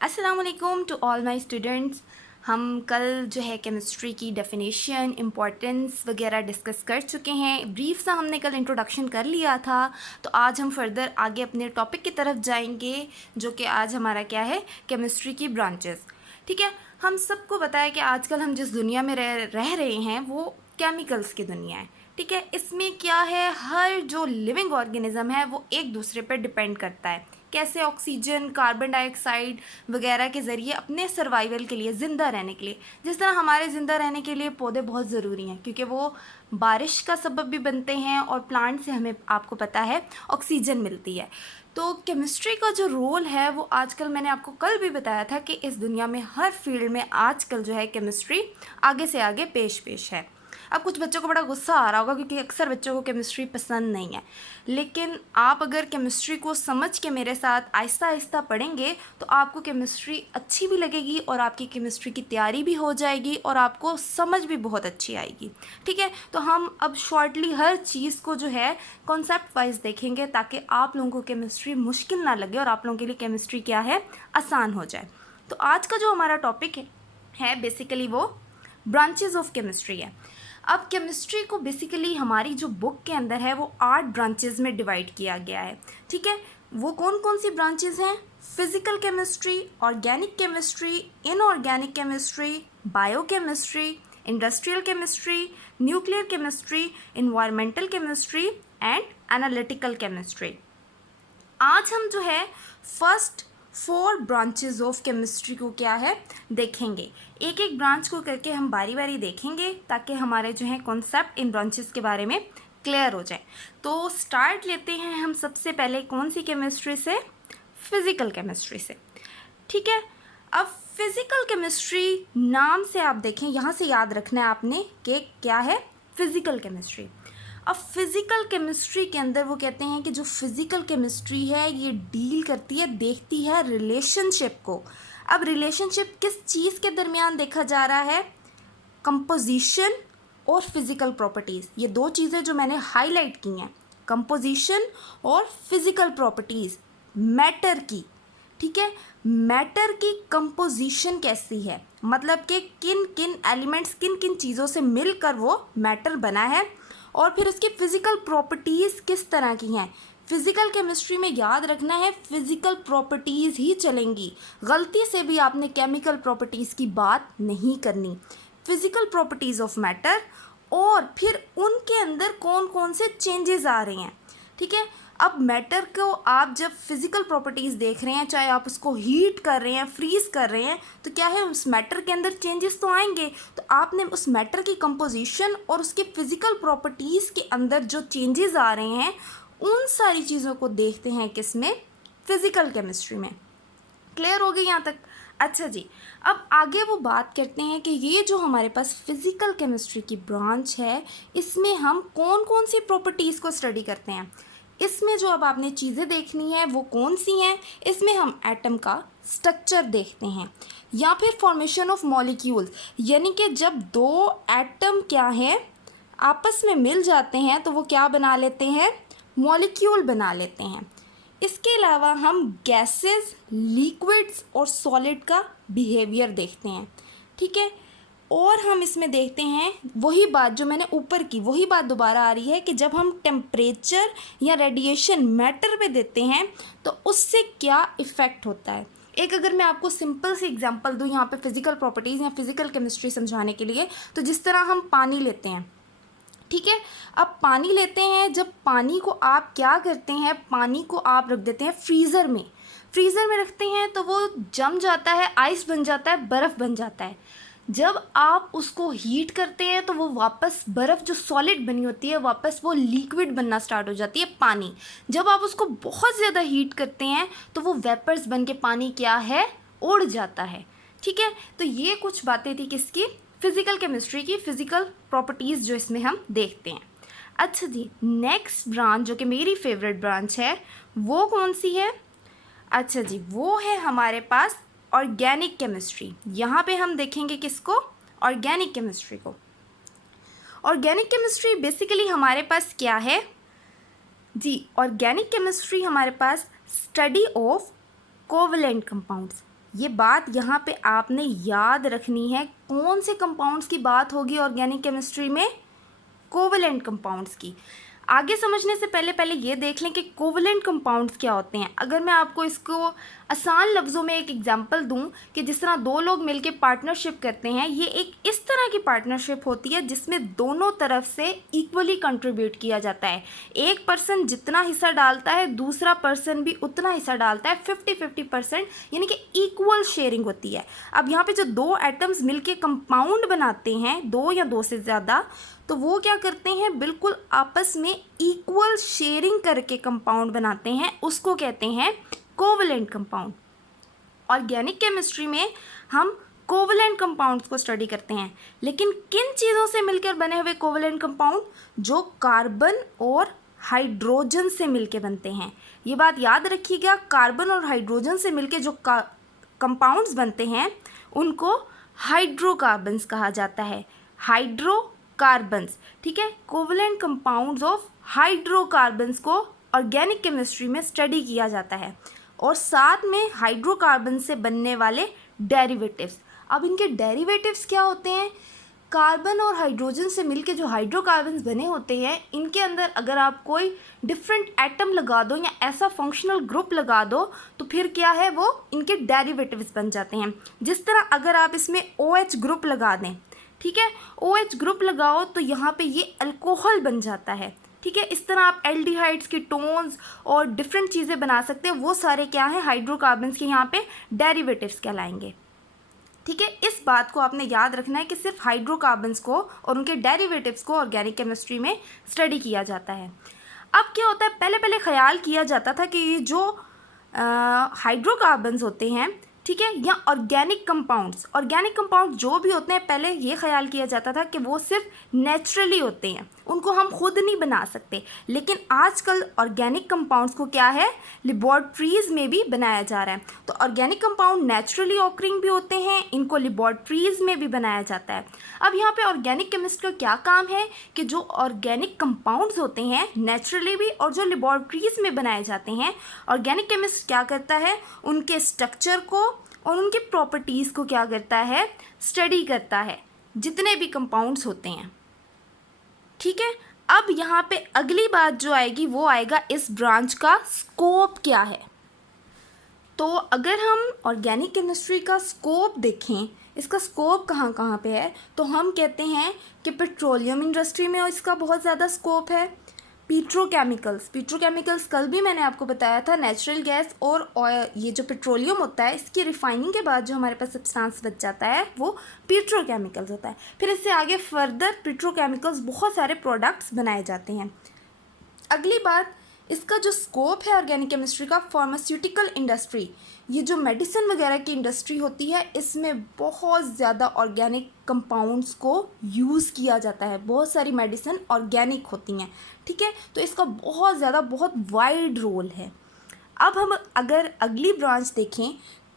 अस्सलाम वालेकुम to all my students. हम कल जो है केमिस्ट्री की डेफिनेशन, इम्पोर्टेंस वगैरह डिस्कस कर चुके हैं। ब्रीफ सा हमने कल इंट्रोडक्शन कर लिया था, तो आज हम फर्दर आगे अपने टॉपिक की तरफ जाएंगे, जो कि आज हमारा क्या है, केमिस्ट्री की ब्रांचेस। ठीक है, हम सबको पता है कि आजकल हम जिस दुनिया में रह रहे हैं वो केमिकल्स की दुनिया है। ठीक है, इसमें क्या है, हर जो लिविंग ऑर्गेनिज्म है वो एक दूसरे पर डिपेंड करता है। कैसे ऑक्सीजन, कार्बन डाइऑक्साइड वगैरह के ज़रिए अपने सर्वाइवल के लिए, ज़िंदा रहने के लिए, जिस तरह हमारे ज़िंदा रहने के लिए पौधे बहुत ज़रूरी हैं क्योंकि वो बारिश का सबब भी बनते हैं और प्लांट से हमें, आपको पता है, ऑक्सीजन मिलती है। तो केमिस्ट्री का जो रोल है वो आजकल, मैंने आपको कल भी बताया था कि इस दुनिया में हर फील्ड में आजकल जो है केमिस्ट्री आगे से आगे पेश है। अब कुछ बच्चों को बड़ा गुस्सा आ रहा होगा क्योंकि अक्सर बच्चों को केमिस्ट्री पसंद नहीं है, लेकिन आप अगर केमिस्ट्री को समझ के मेरे साथ आहिस्ता आहिस्ता पढ़ेंगे तो आपको केमिस्ट्री अच्छी भी लगेगी और आपकी केमिस्ट्री की तैयारी भी हो जाएगी और आपको समझ भी बहुत अच्छी आएगी। ठीक है, तो हम अब शॉर्टली हर चीज़ को जो है कॉन्सेप्ट वाइज देखेंगे ताकि आप लोगों को केमिस्ट्री मुश्किल ना लगे और आप लोगों के लिए केमिस्ट्री क्या है, आसान हो जाए। तो आज का जो हमारा टॉपिक है बेसिकली वो ब्रांचेस ऑफ केमिस्ट्री है। अब केमिस्ट्री को बेसिकली हमारी जो बुक के अंदर है वो 8 ब्रांचेस में डिवाइड किया गया है। ठीक है, वो कौन कौन सी ब्रांचेस हैं? Physical chemistry, organic chemistry, inorganic chemistry, biochemistry, industrial chemistry, nuclear chemistry, environmental chemistry and analytical chemistry. आज हम जो है फर्स्ट 4 ब्रांचेस ऑफ केमिस्ट्री को क्या है, देखेंगे। एक एक ब्रांच को करके हम बारी बारी देखेंगे ताकि हमारे जो है कॉन्सेप्ट इन ब्रांचेस के बारे में क्लियर हो जाए। तो स्टार्ट लेते हैं हम सबसे पहले कौन सी केमिस्ट्री से? फिज़िकल केमिस्ट्री से। ठीक है, अब फिज़िकल केमिस्ट्री नाम से आप देखें, यहाँ से याद रखना है आपने कि क्या है, फिज़िकल केमिस्ट्री। अब फिज़िकल केमिस्ट्री के अंदर वो कहते हैं कि जो फिज़िकल केमिस्ट्री है ये डील करती है, देखती है रिलेशनशिप को। अब रिलेशनशिप किस चीज़ के दरमियान देखा जा रहा है? कंपोजिशन और फिज़िकल प्रॉपर्टीज़, ये 2 चीज़ें जो मैंने हाईलाइट की हैं, कंपोजिशन और फिज़िकल प्रॉपर्टीज़ मैटर की। ठीक है, मैटर की कंपोजिशन कैसी है, मतलब कि किन किन एलिमेंट्स, किन किन चीज़ों से मिलकर वो मैटर बना है, और फिर उसकी फ़िज़िकल प्रॉपर्टीज़ किस तरह की हैं। फ़िज़िकल केमिस्ट्री में याद रखना है फ़िज़िकल प्रॉपर्टीज़ ही चलेंगी, गलती से भी आपने केमिकल प्रॉपर्टीज़ की बात नहीं करनी। फ़िज़िकल प्रॉपर्टीज़ ऑफ मैटर, और फिर उनके अंदर कौन कौन से चेंजेस आ रहे हैं। ठीक है, अब मैटर को आप जब फिज़िकल प्रॉपर्टीज़ देख रहे हैं, चाहे आप उसको हीट कर रहे हैं, फ्रीज़ कर रहे हैं, तो क्या है, उस मैटर के अंदर चेंजेस तो आएंगे। तो आपने उस मैटर की कंपोजिशन और उसके फिज़िकल प्रॉपर्टीज़ के अंदर जो चेंजेस आ रहे हैं उन सारी चीज़ों को देखते हैं किसमें, फिज़िकल केमिस्ट्री में। क्लियर हो गई यहाँ तक? अच्छा जी, अब आगे वो बात करते हैं कि ये जो हमारे पास फिज़िकल केमिस्ट्री की ब्रांच है इसमें हम कौन कौन सी प्रॉपर्टीज़ को स्टडी करते हैं। इसमें जो अब आपने चीज़ें देखनी है वो कौन सी हैं, इसमें हम एटम का स्ट्रक्चर देखते हैं या फिर फॉर्मेशन ऑफ मॉलिक्यूल्स, यानी कि जब 2 एटम क्या हैं आपस में मिल जाते हैं तो वो क्या बना लेते हैं, मॉलिक्यूल बना लेते हैं। इसके अलावा हम गैसेस, लिक्विड्स और सॉलिड का बिहेवियर देखते हैं। ठीक है, और हम इसमें देखते हैं वही बात जो मैंने ऊपर की, वही बात दोबारा आ रही है कि जब हम टेम्परेचर या रेडिएशन मैटर पे देते हैं तो उससे क्या इफ़ेक्ट होता है। एक अगर मैं आपको सिंपल सी एग्जांपल दूँ यहाँ पे फिज़िकल प्रॉपर्टीज़ या फिज़िकल केमिस्ट्री समझाने के लिए, तो जिस तरह हम पानी लेते हैं, ठीक है, अब पानी लेते हैं, जब पानी को आप क्या करते हैं, पानी को आप रख देते हैं फ्रीज़र में, फ्रीज़र में रखते हैं तो वो जम जाता है, आइस बन जाता है, बर्फ़ बन जाता है। जब आप उसको हीट करते हैं तो वो वापस बर्फ़ जो सॉलिड बनी होती है वापस वो लिक्विड बनना स्टार्ट हो जाती है, पानी। जब आप उसको बहुत ज़्यादा हीट करते हैं तो वो वेपर्स बन के पानी क्या है, उड़ जाता है। ठीक है, तो ये कुछ बातें थी किसकी, फिज़िकल केमिस्ट्री की, फ़िज़िकल प्रॉपर्टीज़ जो इसमें हम देखते हैं। अच्छा जी, नेक्स्ट ब्रांच जो कि मेरी फेवरेट ब्रांच है वो कौन सी है? अच्छा जी, वो है हमारे पास ऑर्गेनिक केमिस्ट्री। यहाँ पे हम देखेंगे किसको, ऑर्गेनिक केमिस्ट्री को। ऑर्गेनिक केमिस्ट्री बेसिकली हमारे पास क्या है जी, ऑर्गेनिक केमिस्ट्री हमारे पास स्टडी ऑफ कोवलेंट कंपाउंड्स, ये बात यहाँ पे आपने याद रखनी है। कौन से कंपाउंड्स की बात होगी ऑर्गेनिक केमिस्ट्री में? कोवेलेंट कंपाउंड्स की। आगे समझने से पहले ये देख लें कि कोवेलेंट कंपाउंड्स क्या होते हैं। अगर मैं आपको इसको आसान लफ्ज़ों में एक एग्जांपल दूं कि जिस तरह दो लोग मिलकर पार्टनरशिप करते हैं, ये एक इस तरह की पार्टनरशिप होती है जिसमें दोनों तरफ से इक्वली कंट्रीब्यूट किया जाता है। एक पर्सन जितना हिस्सा डालता है दूसरा पर्सन भी उतना हिस्सा डालता है, 50-50%, यानी कि इक्वल शेयरिंग होती है। अब यहाँ पे जो दो एटम्स मिलके कंपाउंड बनाते हैं, दो या दो से ज़्यादा, तो वो क्या करते हैं, बिल्कुल आपस में इक्वल शेयरिंग करके कंपाउंड बनाते हैं, उसको कहते हैं कोवेलेंट कंपाउंड। ऑर्गेनिक केमिस्ट्री में हम कोवेलेंट कंपाउंड्स को स्टडी करते हैं, लेकिन किन चीज़ों से मिलकर बने हुए कोवेलेंट कंपाउंड? जो कार्बन और हाइड्रोजन से मिलके बनते हैं। ये बात याद रखिएगा, कार्बन और हाइड्रोजन से मिलके जो कंपाउंड्स बनते हैं उनको हाइड्रोकार्बन्स कहा जाता है। हाइड्रोकार्बन्स, ठीक है। कोवेलेंट कंपाउंड्स ऑफ हाइड्रोकार्बन्स को ऑर्गेनिक केमिस्ट्री में स्टडी किया जाता है, और साथ में हाइड्रोकार्बन से बनने वाले डेरिवेटिव्स। अब इनके डेरिवेटिव्स क्या होते हैं? कार्बन और हाइड्रोजन से मिलके जो हाइड्रोकार्बन्स बने होते हैं, इनके अंदर अगर आप कोई डिफरेंट एटम लगा दो या ऐसा फंक्शनल ग्रुप लगा दो तो फिर क्या है, वो इनके डेरिवेटिव्स बन जाते हैं। जिस तरह अगर आप इसमें OH ग्रुप लगा दें, ठीक है, OH ग्रुप लगाओ तो यहाँ पे ये अल्कोहल बन जाता है, ठीक है। इस तरह आप एल्डिहाइड्स की टोन्स और डिफरेंट चीज़ें बना सकते हैं, वो सारे क्या हैं, हाइड्रोकार्बन्स के यहाँ पे डेरिवेटिव्स कहलाएंगे, ठीक है। इस बात को आपने याद रखना है कि सिर्फ हाइड्रोकार्बन्स को और उनके डेरिवेटिव्स को ऑर्गेनिक केमिस्ट्री में स्टडी किया जाता है। अब क्या होता है, पहले ख्याल किया जाता था कि ये जो हाइड्रोकार्बन्स होते हैं, ठीक है, या ऑर्गेनिक कंपाउंड जो भी होते हैं, पहले ये ख्याल किया जाता था कि वो सिर्फ नेचुरली होते हैं, उनको हम खुद नहीं बना सकते। लेकिन आजकल ऑर्गेनिक कंपाउंड्स को क्या है, लेबॉर्ट्रीज़ में भी बनाया जा रहा है। तो ऑर्गेनिक कंपाउंड नेचुरली ऑकरिंग भी होते हैं, इनको लेबॉर्ट्रीज़ में भी बनाया जाता है। अब यहाँ पे ऑर्गेनिक केमिस्ट का क्या काम है कि जो ऑर्गेनिक कंपाउंड्स होते हैं नेचुरली भी और जो लेबॉर्ट्रीज़ में बनाए जाते हैं, ऑर्गेनिक केमिस्ट क्या करता है, उनके स्ट्रक्चर को और उनके प्रॉपर्टीज़ को क्या करता है, स्टडी करता है, जितने भी कंपाउंड्स होते हैं, ठीक है। अब यहाँ पे अगली बात जो आएगी वो आएगा इस ब्रांच का स्कोप क्या है। तो अगर हम ऑर्गेनिक केमिस्ट्री का स्कोप देखें, इसका स्कोप कहाँ कहाँ पे है, तो हम कहते हैं कि पेट्रोलियम इंडस्ट्री में इसका बहुत ज़्यादा स्कोप है। पेट्रोकेमिकल्स कल भी मैंने आपको बताया था, नेचुरल गैस और ये जो पेट्रोलियम होता है, इसकी रिफाइनिंग के बाद जो हमारे पास सब्सटेंस बच जाता है वो पेट्रोकेमिकल्स होता है। फिर इससे आगे फर्दर पेट्रोकेमिकल्स बहुत सारे प्रोडक्ट्स बनाए जाते हैं। अगली बात, इसका जो स्कोप है ऑर्गेनिक केमिस्ट्री का, फार्मास्यूटिकल इंडस्ट्री, ये जो मेडिसिन वगैरह की इंडस्ट्री होती है, इसमें बहुत ज़्यादा ऑर्गेनिक कंपाउंड्स को यूज़ किया जाता है। बहुत सारी मेडिसिन ऑर्गेनिक होती हैं, ठीक है। तो इसका बहुत ज़्यादा, बहुत वाइड रोल है। अब हम अगर अगली ब्रांच देखें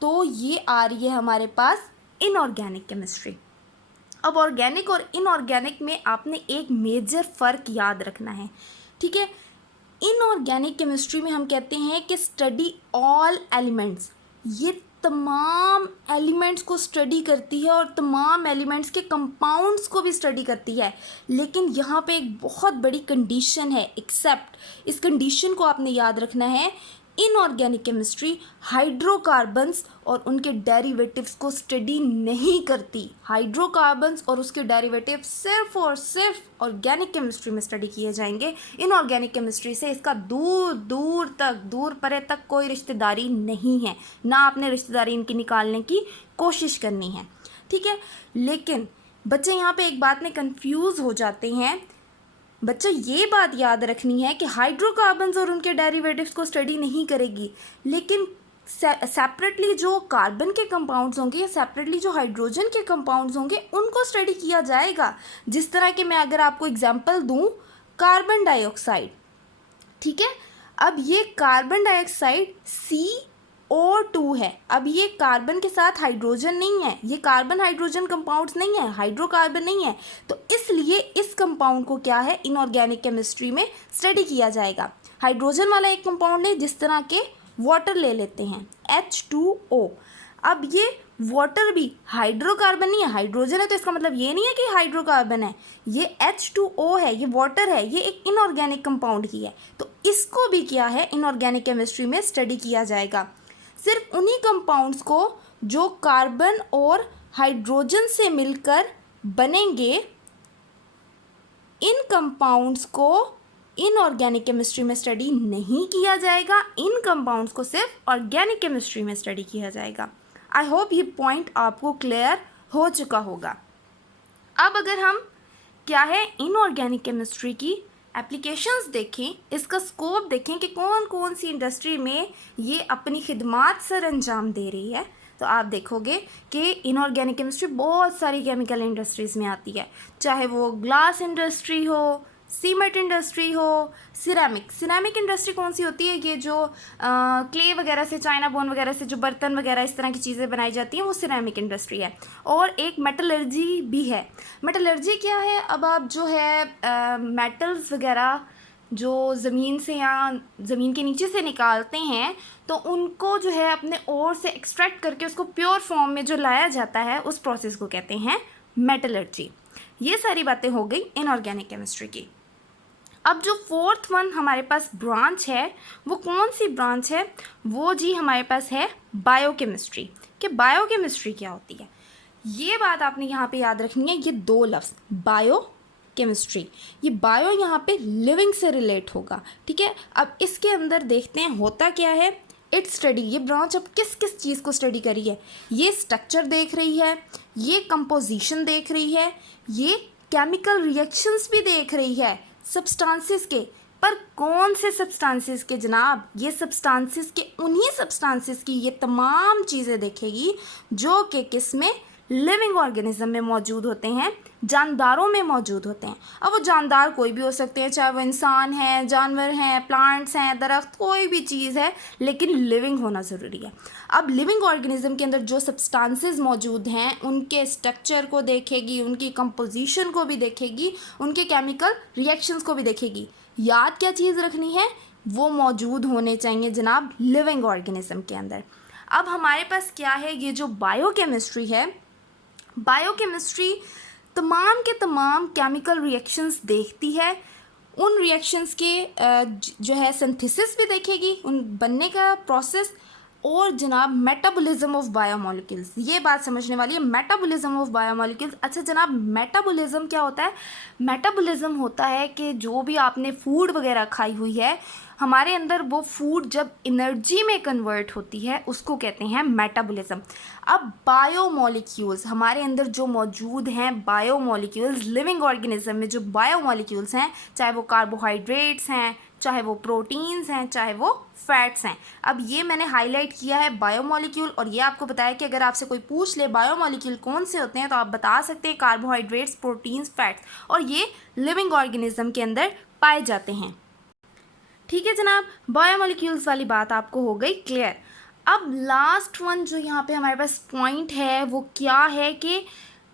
तो ये आ रही है हमारे पास इनऑर्गेनिक केमिस्ट्री। अब ऑर्गेनिक और इनऑर्गेनिक में आपने एक मेजर फ़र्क याद रखना है, ठीक है। इनऑर्गेनिक केमिस्ट्री में हम कहते हैं कि स्टडी ऑल एलिमेंट्स, ये तमाम एलिमेंट्स को स्टडी करती है और तमाम एलिमेंट्स के कंपाउंड्स को भी स्टडी करती है। लेकिन यहाँ पे एक बहुत बड़ी कंडीशन है, एक्सेप्ट, इस कंडीशन को आपने याद रखना है, इनऑर्गेनिक केमिस्ट्री हाइड्रोकार्बन्स और उनके डेरिवेटिव्स को स्टडी नहीं करती। हाइड्रोकार्बन्स और उसके डेरिवेटिव सिर्फ और सिर्फ ऑर्गेनिक केमिस्ट्री में स्टडी किए जाएंगे। इनऑर्गेनिक केमिस्ट्री से इसका दूर परे तक कोई रिश्तेदारी नहीं है, ना आपने रिश्तेदारी इनकी निकालने की कोशिश करनी है, ठीक है। लेकिन बच्चे यहाँ पे एक बात में कंफ्यूज हो जाते हैं। बच्चा ये बात याद रखनी है कि हाइड्रोकार्बन्स और उनके डेरिवेटिव्स को स्टडी नहीं करेगी, लेकिन सेपरेटली जो कार्बन के कंपाउंड्स होंगे या सेपरेटली जो हाइड्रोजन के कंपाउंड्स होंगे उनको स्टडी किया जाएगा। जिस तरह के मैं अगर आपको एग्जांपल दूं, कार्बन डाइऑक्साइड, ठीक है। अब ये कार्बन डाइऑक्साइड CO2 है। अब ये कार्बन के साथ हाइड्रोजन नहीं है, ये कार्बन हाइड्रोजन कंपाउंड्स नहीं है, हाइड्रोकार्बन नहीं है, तो इसलिए इस कंपाउंड को क्या है, इनऑर्गेनिक केमिस्ट्री में स्टडी किया जाएगा। हाइड्रोजन वाला एक कंपाउंड है, जिस तरह के वाटर ले लेते हैं H2O। अब ये वाटर भी हाइड्रोकार्बन नहीं है, हाइड्रोजन है, तो इसका मतलब ये नहीं है कि हाइड्रोकार्बन है, ये H2O है, ये वाटर है, ये एक इनऑर्गेनिक कंपाउंड ही है। तो इसको भी क्या है इनऑर्गेनिक केमिस्ट्री में स्टडी किया जाएगा। सिर्फ उन्हीं कंपाउंड्स को जो कार्बन और हाइड्रोजन से मिलकर बनेंगे, इन कंपाउंड्स को इनऑर्गेनिक केमिस्ट्री में स्टडी नहीं किया जाएगा, इन कंपाउंड्स को सिर्फ ऑर्गेनिक केमिस्ट्री में स्टडी किया जाएगा। आई होप ये पॉइंट आपको क्लियर हो चुका होगा। अब अगर हम क्या है इनऑर्गेनिक केमिस्ट्री की एप्लीकेशंस देखें, इसका स्कोप देखें कि कौन कौन सी इंडस्ट्री में ये अपनी खिदमात सर अंजाम दे रही है, तो आप देखोगे कि इनऑर्गेनिक केमिस्ट्री बहुत सारी केमिकल इंडस्ट्रीज़ में आती है, चाहे वो ग्लास इंडस्ट्री हो, सीमेंट इंडस्ट्री हो, सिरेमिक इंडस्ट्री कौन सी होती है, ये जो क्ले वगैरह से, चाइना बोन वगैरह से जो बर्तन वगैरह इस तरह की चीज़ें बनाई जाती हैं, वो सिरेमिक इंडस्ट्री है। और एक मेटलर्जी भी है। मेटलर्जी क्या है, अब आप जो है मेटल्स वगैरह जो ज़मीन से या ज़मीन के नीचे से निकालते हैं, तो उनको जो है अपने ओर से एक्सट्रैक्ट करके उसको प्योर फॉर्म में जो लाया जाता है, उस प्रोसेस को कहते हैं मेटलर्जी। ये सारी बातें हो गई इनऑर्गेनिक केमिस्ट्री की। अब जो फोर्थ वन हमारे पास ब्रांच है, वो कौन सी ब्रांच है, वो जी हमारे पास है बायोकेमिस्ट्री। कि बायोकेमिस्ट्री क्या होती है, ये बात आपने यहाँ पे याद रखनी है। ये दो लफ्ज़ बायो केमिस्ट्री, ये बायो यहाँ पे लिविंग से रिलेट होगा, ठीक है। अब इसके अंदर देखते हैं होता क्या है। इट्स स्टडी, ये ब्रांच अब किस किस चीज़ को स्टडी करी है, ये स्ट्रक्चर देख रही है, ये कंपोजिशन देख रही है, ये केमिकल रिएक्शंस भी देख रही है सब्सटेंसेस के। पर कौन से सब्सटेंसेस के जनाब, ये सब्सटेंसेस के, उन्हीं सब्सटेंसेस की ये तमाम चीज़ें देखेगी जो कि किस में, लिविंग ऑर्गेनिज्म में मौजूद होते हैं, जानदारों में मौजूद होते हैं। अब वो जानदार कोई भी हो सकते हैं, चाहे वो इंसान हैं, जानवर हैं, प्लांट्स हैं, दरख्त, कोई भी चीज़ है, लेकिन लिविंग होना ज़रूरी है। अब लिविंग ऑर्गेनिज्म के अंदर जो सब्सटेंसेस मौजूद हैं, उनके स्ट्रक्चर को देखेगी, उनकी कंपोजिशन को भी देखेगी, उनके केमिकल रिएक्शंस को भी देखेगी। याद क्या चीज़ रखनी है, वो मौजूद होने चाहिए जनाब लिविंग ऑर्गेनिज्म के अंदर। अब हमारे पास क्या है, ये जो बायोकेमिस्ट्री है, बायोकेमिस्ट्री तमाम के तमाम केमिकल रिएक्शंस देखती है, उन रिएक्शंस के जो है सिंथेसिस भी देखेगी, उन बनने का प्रोसेस, और जनाब मेटाबॉलिज्म ऑफ बायोमोलिक्यूल्स। ये बात समझने वाली है, मेटाबॉलिज्म ऑफ बायोमोलिक्यूल्स। अच्छा जनाब, मेटाबॉलिज्म क्या होता है? मेटाबॉलिज्म होता है कि जो भी आपने फूड वगैरह खाई हुई है, हमारे अंदर वो फूड जब एनर्जी में कन्वर्ट होती है, उसको कहते हैं मेटाबॉलिज्म। अब बायोमोलिक्यूल्स हमारे अंदर जो मौजूद हैं, बायोमोलिक्यूल्स लिविंग ऑर्गेनिज्म में जो बायोमोलिक्यूल्स हैं, चाहे वो कार्बोहाइड्रेट्स हैं, चाहे वो प्रोटीन्स हैं, चाहे वो फैट्स हैं। अब ये मैंने हाईलाइट किया है बायोमोलिक्यूल, और ये आपको बताया कि अगर आपसे कोई पूछ ले बायोमोलिक्यूल कौन से होते हैं, तो आप बता सकते हैं कार्बोहाइड्रेट्स, प्रोटीन्स, फैट्स, और ये लिविंग ऑर्गेनिज्म के अंदर पाए जाते हैं। ठीक है जनाब, बायोमोलिक्यूल्स वाली बात आपको हो गई क्लियर। अब लास्ट वन जो यहाँ पे हमारे पास पॉइंट है, वो क्या है कि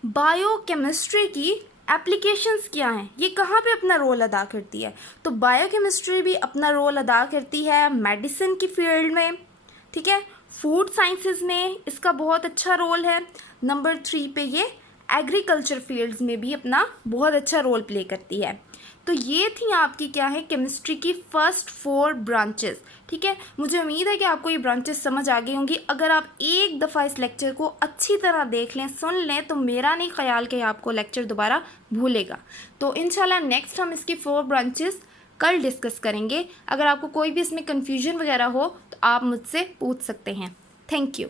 बायोकेमिस्ट्री की एप्लीकेशंस क्या हैं, ये कहाँ पे अपना रोल अदा करती है। तो बायोकेमिस्ट्री भी अपना रोल अदा करती है मेडिसिन की फील्ड में, ठीक है, फूड साइंसेस में इसका बहुत अच्छा रोल है। नंबर 3 पे ये एग्रीकल्चर फील्ड्स में भी अपना बहुत अच्छा रोल प्ले करती है। तो ये थी आपकी क्या है केमिस्ट्री की फर्स्ट 4 ब्रांचेस, ठीक है। मुझे उम्मीद है कि आपको ये ब्रांचेस समझ आ गई होंगी। अगर आप एक दफ़ा इस लेक्चर को अच्छी तरह देख लें, सुन लें, तो मेरा नहीं ख्याल कि आपको लेक्चर दोबारा भूलेगा। तो इंशाल्लाह नेक्स्ट हम इसकी 4 ब्रांचेस कल डिस्कस करेंगे। अगर आपको कोई भी इसमें कन्फ्यूजन वगैरह हो तो आप मुझसे पूछ सकते हैं। Thank you.